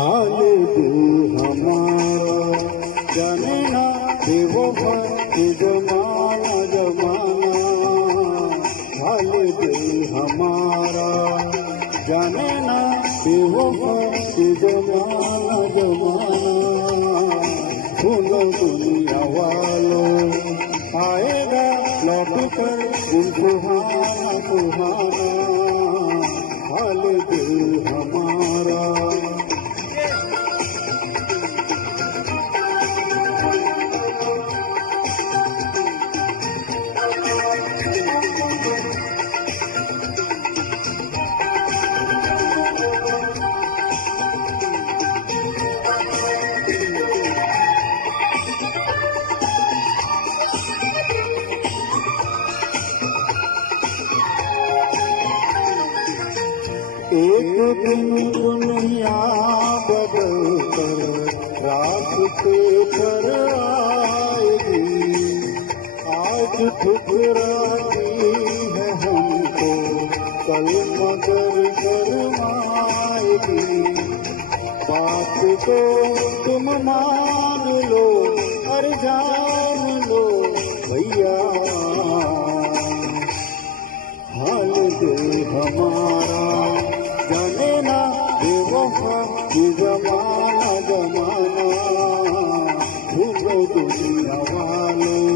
हाल दिल हमारा जाने ना बेवफा ये जमाना जमाना। हाल दिल हमारा जाने ना बेवफा ये जमाना जमाना। सुनो दुनिया वालों आएगा लौट कर दिल सुहाना सुहाना। हाल दिल हमारा एक दिन दुनिया बदल कर रास्ते पर आएगी। आज ठुकराती है हमको कल मगर शर्माएगी। बात को तुम मान लो और जान लो भैया। हाल दिल हमारा जाने ना बेवफा ये जमाना जमाना। सुनो दुनिया वालों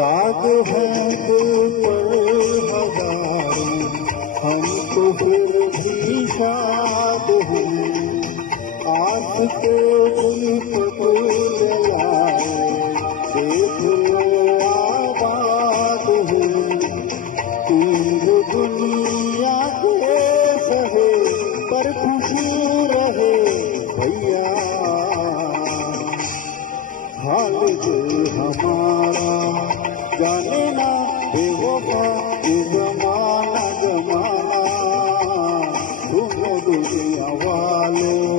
दाग है दिल पर हजारों हम तो फिर भी शाद हैं। आस के दिल पर लाए देख लो आबाद हैं। तीन दुनिया के सहे पर खुशी रहे भैया। हाल दिल हमारा जाने ना बेवफा ये जमाना जमाना। सुनो दुनिया वालों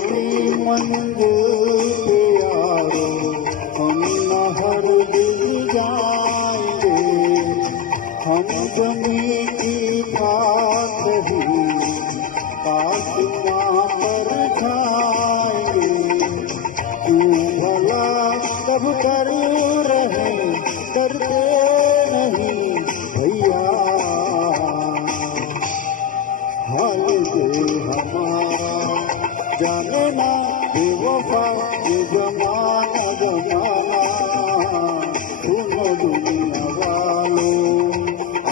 की मंजिल पे यारो हम हर दिल जाएंगे। हम जमी की खाक ही आसमां पर छाएंगे। तू भला कब कर रहे करते नहीं भैया। हाल दिल हमारा जाने ना बेवफा ये जमाना जमाना। सुनो दुनिया वालों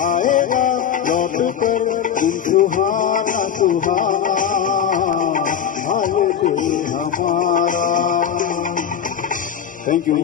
आएगा लौट कर दिल सुहाना सुहाना। हाल दिल हमारा। Thank you.